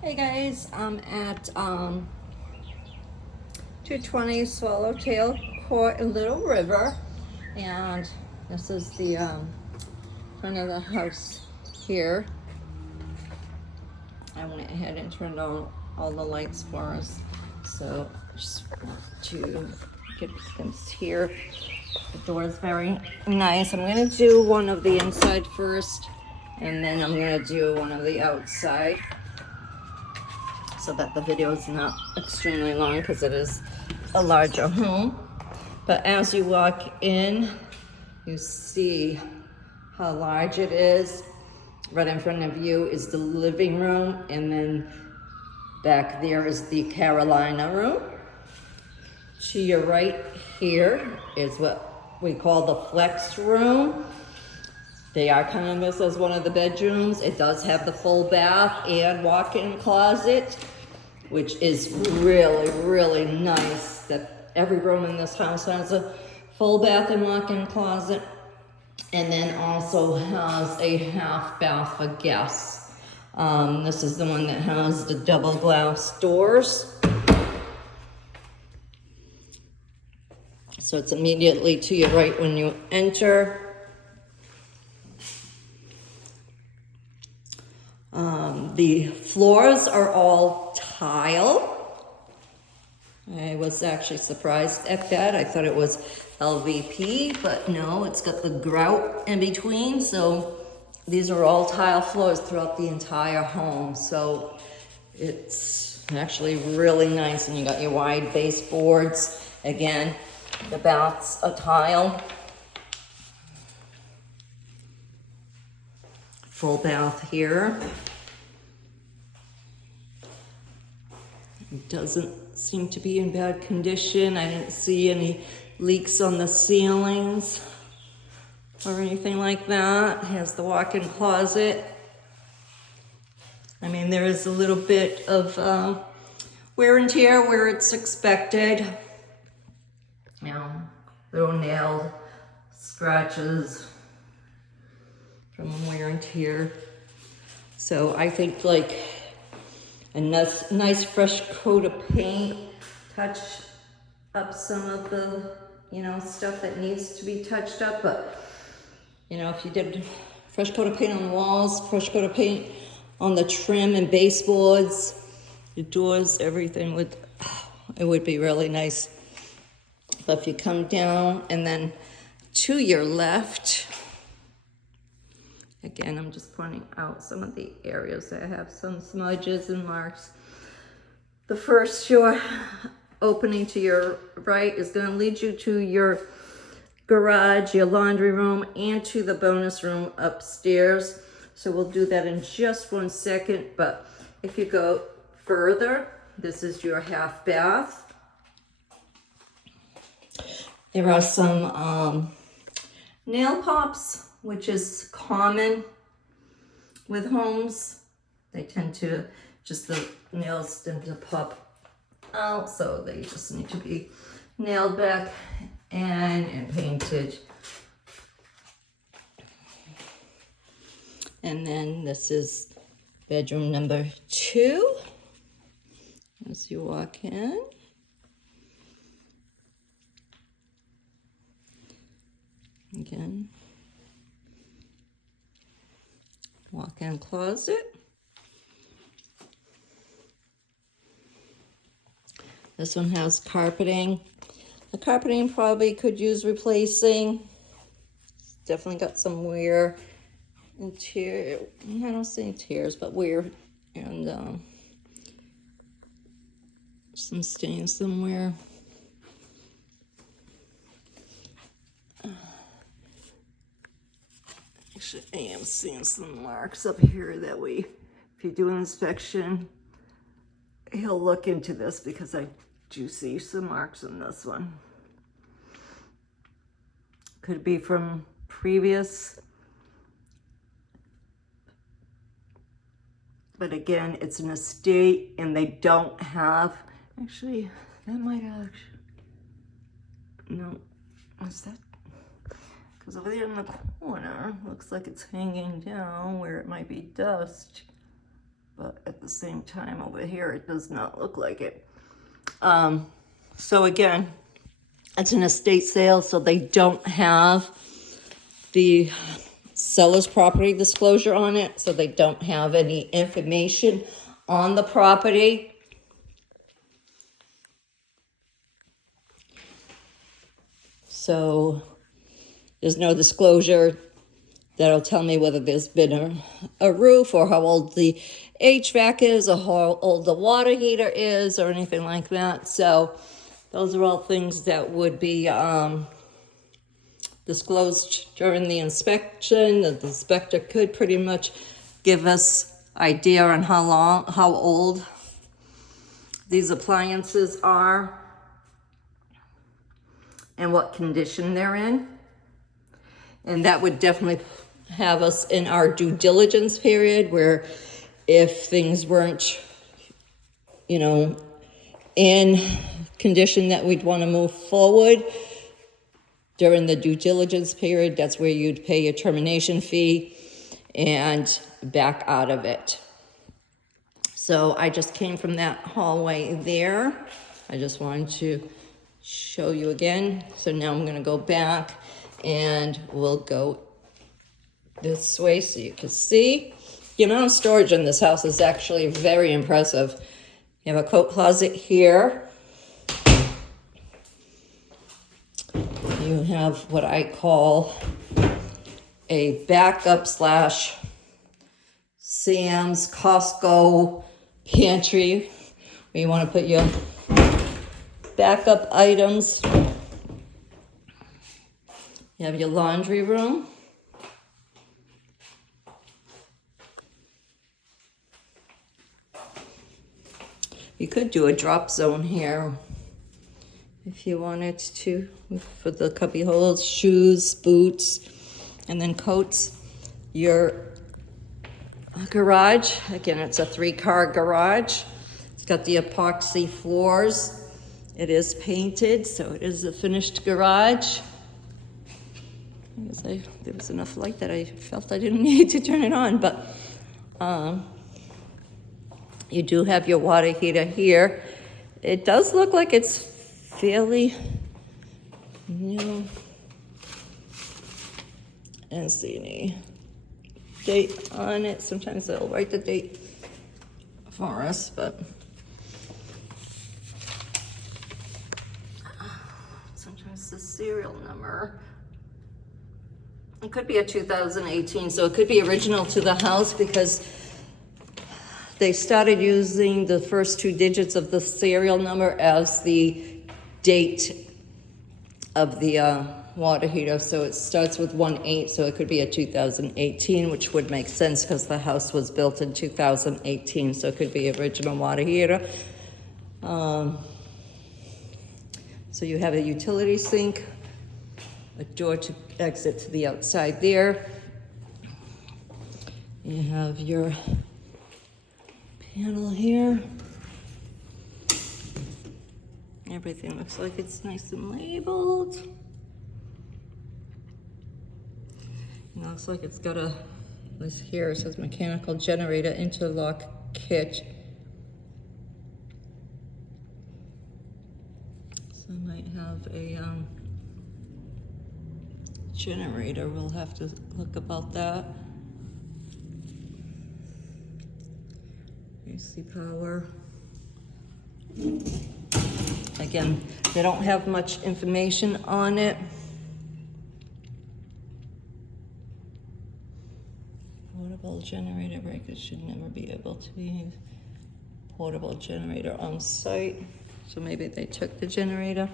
Hey guys, I'm at 220 Swallowtail Court in Little River, and this is the front of the house here. I went ahead and turned on all the lights for us, so just want to get this here. The door is very nice. I'm going to do one of the inside first, and then I'm going to do one of the outside, so that the video is not extremely long because it is a larger home. But as you walk in, you see how large it is. Right in front of you is the living room, and then back there is the Carolina room. To your right here is what we call the flex room. They are kind of this as one of the bedrooms. It does have the full bath and walk-in closet, which is really, really nice that every room in this house has a full bath and walk-in closet, and then also has a half bath for guests. This is the one that has the double glass doors. So it's immediately to your right when you enter. The floors are all tile. I was actually surprised at that. I thought it was LVP, but no, it's got the grout in between. So these are all tile floors throughout the entire home. So it's actually really nice. And you got your wide baseboards. Again, the bath's a tile. Full bath here. It doesn't seem to be in bad condition. I didn't see any leaks on the ceilings or anything like that. It has the walk-in closet. I mean, there is a little bit of wear and tear where it's expected. You know, little nail scratches from wear and tear. So I think like a nice fresh coat of paint, touch up some of the, stuff that needs to be touched up. But, if you did fresh coat of paint on the walls, fresh coat of paint on the trim and baseboards, the doors, everything it would be really nice. But if you come down and then to your left, again, I'm just pointing out some of the areas that have some smudges and marks. The first door opening to your right is going to lead you to your garage, your laundry room, and to the bonus room upstairs. So we'll do that in just 1 second. But if you go further, this is your half bath. There are some nail pops, which is common with homes. They tend to, the nails tend to pop out, so they just need to be nailed back and painted. And then this is bedroom number 2 as you walk in. Again, walk-in closet. This one has carpeting. The carpeting probably could use replacing. It's definitely got some wear and tear. I don't see any tears, but wear and some stains somewhere. Actually, I am seeing some marks up here that if you do an inspection, he'll look into this because I do see some marks in this one. Could be from previous, but again, it's an estate and they don't have, actually, that might actually, no, what's that? Because over there in the corner, looks like it's hanging down where it might be dust. But at the the same time. Over here, it does not look like it. So again, it's an estate sale, so they don't have the seller's property disclosure on it, so they don't have any information on the property. So there's no disclosure that'll tell me whether there's been a roof or how old the HVAC is or how old the water heater is or anything like that. So those are all things that would be disclosed during the inspection. The inspector could pretty much give us idea on how old these appliances are and what condition they're in. And that would definitely have us in our due diligence period, where if things weren't, you know, in condition that we'd want to move forward during the due diligence period, that's where you'd pay your termination fee and back out of it. So I just came from that hallway there. I just wanted to show you again. So now I'm going to go back and we'll go this way so you can see. The amount of storage in this house is actually very impressive. You have a coat closet here. You have what I call a backup slash Sam's Costco pantry, where you want to put your backup items. You have your laundry room. You could do a drop zone here if you wanted to, for the cubby holes, shoes, boots, and then coats. Your garage, again, it's a 3-car garage. It's got the epoxy floors. It is painted, so it is a finished garage. I guess there was enough light that I felt I didn't need to turn it on, but you do have your water heater here. It does look like it's fairly new. I don't see any date on it. Sometimes they'll write the date for us, but sometimes the serial number. It could be a 2018, so it could be original to the house because they started using the first 2 digits of the serial number as the date of the water heater. So it starts with 18, so it could be a 2018, which would make sense because the house was built in 2018, so it could be original water heater. So you have a utility sink, a door to exit to the outside there. You have your panel here. Everything looks like it's nice and labeled. It looks like it's got a, this here, it says mechanical generator interlock kit. So I might have a generator. We'll have to look about that. AC power. Again, they don't have much information on it. Portable generator breakers should never be able to be portable generator on site. So maybe they took the generator.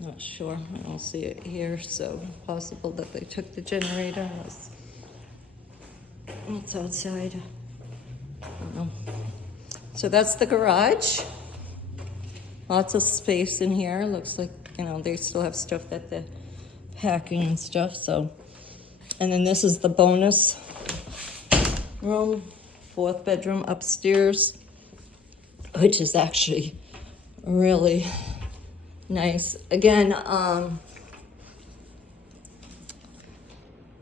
Not sure, I don't see it here, so possible that they took the generator unless it's outside. I don't know. So that's the garage. Lots of space in here. Looks like, you know, they still have stuff that they're packing and stuff, so. And then this is the bonus room, 4th bedroom upstairs, which is actually really nice. Again,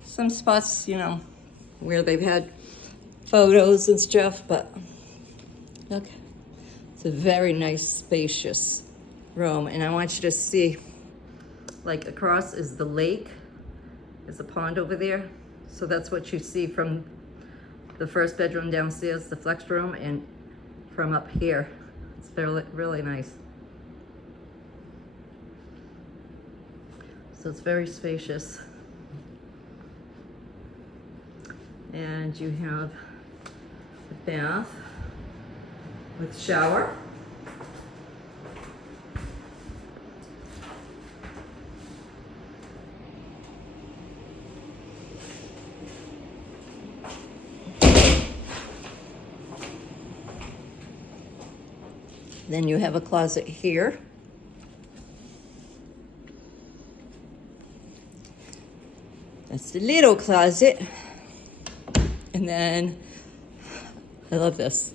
some spots, you know, where they've had photos and stuff, but look, it's a very nice, spacious room. And I want you to see, like across is the lake, there's a pond over there. So that's what you see from the first bedroom downstairs, the flex room, and from up here. It's really, really nice. So it's very spacious. And you have a bath with shower. Then you have a closet here. That's the little closet. And then, I love this.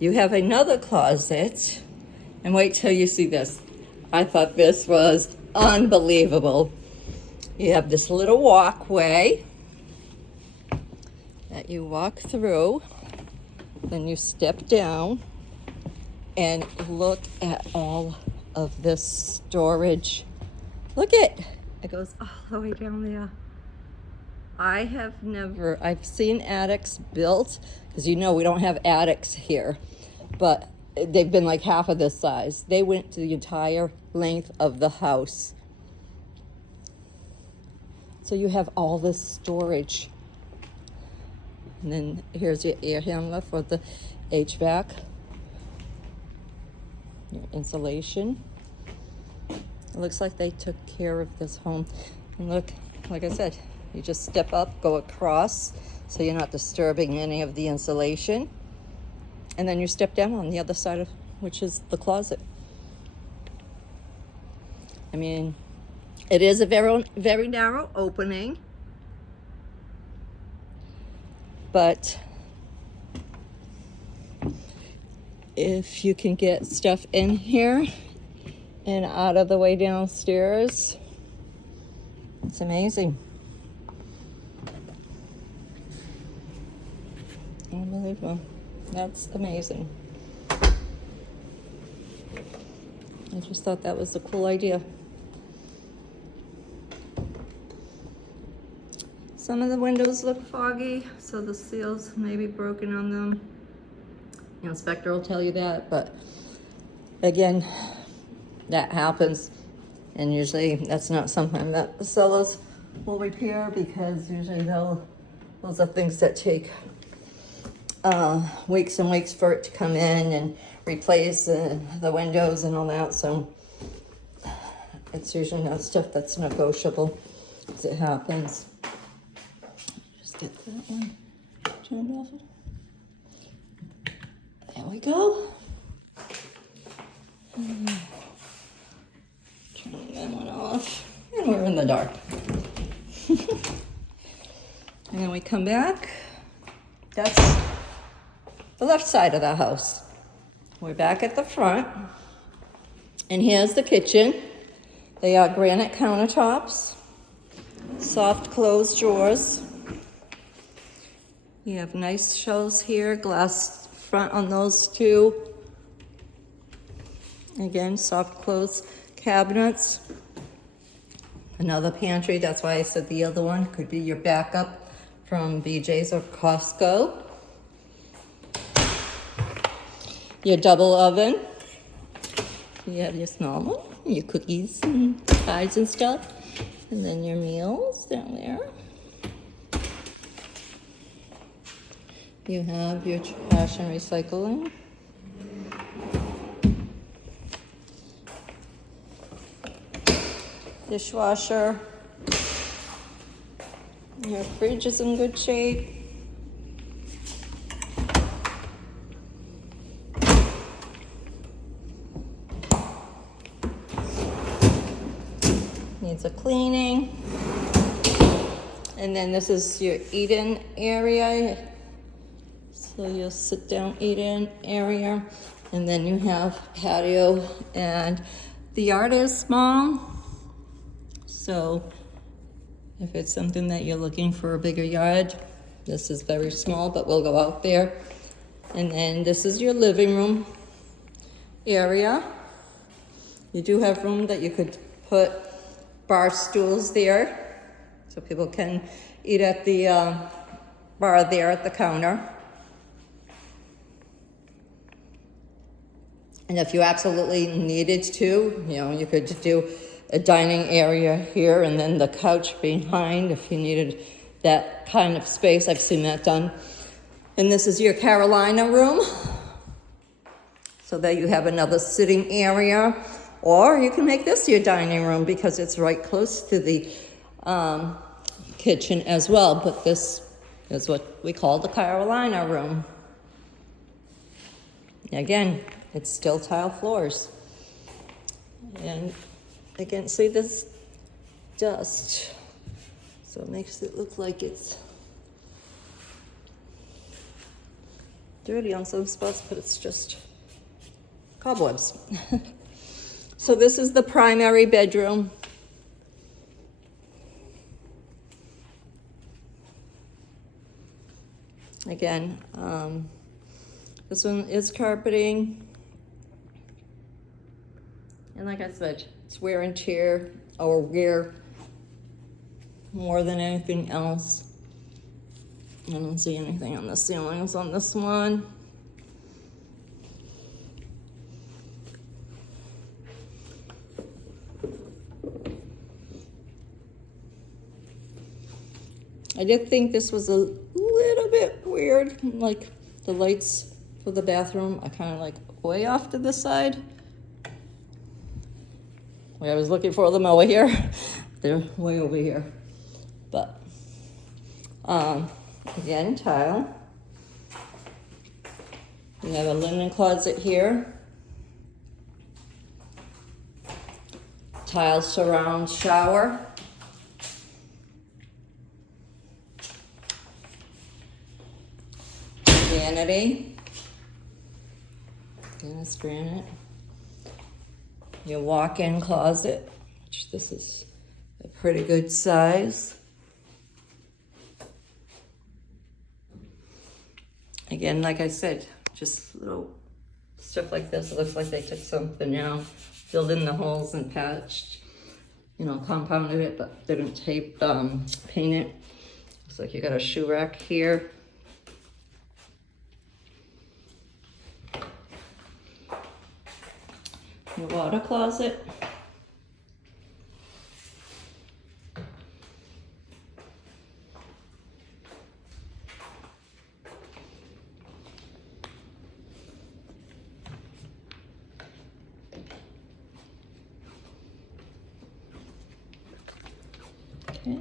You have another closet, and wait till you see this. I thought this was unbelievable. You have this little walkway that you walk through, then you step down, and look at all of this storage. Look at it. It goes all the way down there. I've seen attics built, because you know we don't have attics here, but they've been like half of this size. They went to the entire length of the house. So you have all this storage. And then here's your air handler for the HVAC. Your insulation. It looks like they took care of this home. And look, like I said, you just step up, go across, so you're not disturbing any of the insulation. And then you step down on the other side of, which is the closet. I mean, it is a very, very narrow opening, but if you can get stuff in here and out of the way downstairs, it's amazing. Unbelievable. That's amazing. I just thought that was a cool idea. Some of the windows look foggy, so the seals may be broken on them. The inspector will tell you that, but again, that happens. And usually that's not something that the sellers will repair, because usually those are things that take weeks and weeks for it to come in and replace the windows and all that. So it's usually not stuff that's negotiable as it happens. Just get that one turned off. There we go. Turn that one off. And we're in the dark. And then we come back. That's the left side of the house. We're back at the front. And here's the kitchen. They are granite countertops, soft closed drawers. You have nice shelves here, glass front on those two. Again, soft closed cabinets. Another pantry, that's why I said the other one could be your backup from BJ's or Costco. Your double oven. You have your small one, your cookies and pies and stuff. And then your meals down there. You have your trash and recycling. Dishwasher. Your fridge is in good shape. Needs a cleaning. And then this is your eat-in area. So your sit-down eat-in area. And then you have patio, and the yard is small. So if it's something that you're looking for a bigger yard, This is very small, but we'll go out there. And then this is your living room area. You do have room that you could put bar stools there, so people can eat at the bar there at the counter. And if you absolutely needed to, you know, you could do a dining area here and then the couch behind if you needed that kind of space. I've seen that done. And this is your Carolina room, so that you have another sitting area. Or you can make this your dining room because it's right close to the kitchen as well. But this is what we call the Carolina room. Again, it's still tile floors. And again, see this dust. So it makes it look like it's dirty on some spots, but it's just cobwebs. So this is the primary bedroom. Again, this one is carpeting. And like I said, it's wear and tear or wear more than anything else. I don't see anything on the ceilings on this one. I did think this was a little bit weird, like the lights for the bathroom are kind of like way off to the side. I was looking for them over here. They're way over here. But, again, tile. We have a linen closet here. Tile surround shower. Vanity. Dennis granite. Your walk-in closet, which this is a pretty good size. Again, like I said, just little stuff like this. It looks like they took something, you know, filled in the holes and patched, you know, compounded it, but didn't paint it. Looks like you got a shoe rack here. Your water closet. Okay.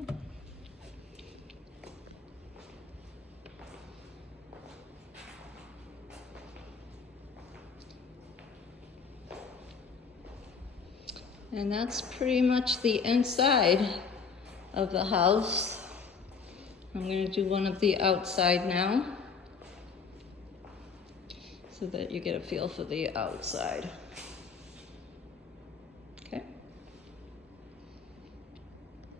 And that's pretty much the inside of the house. I'm going to do one of the outside now so that you get a feel for the outside.